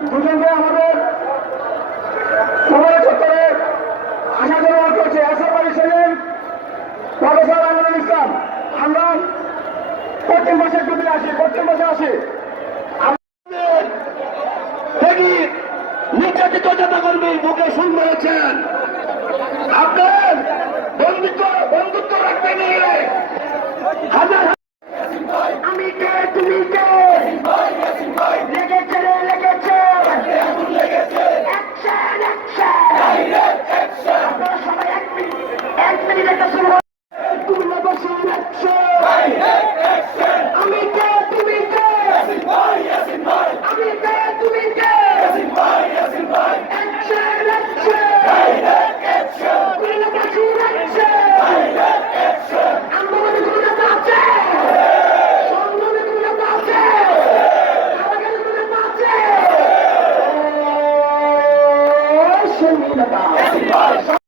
দুজনকে আমাদের সমাজ চত্বরে আশা গ্রহণ করছে। আশাবাদী ছিলেন প্রফেসর আমিনুল আমরা প্রত্যেক মাসে যদি আসি, প্রত্যেক মাসে আসি। নির্যাতিত জনকর্মী মুখে শুনবেছেন সিপাহী সেনা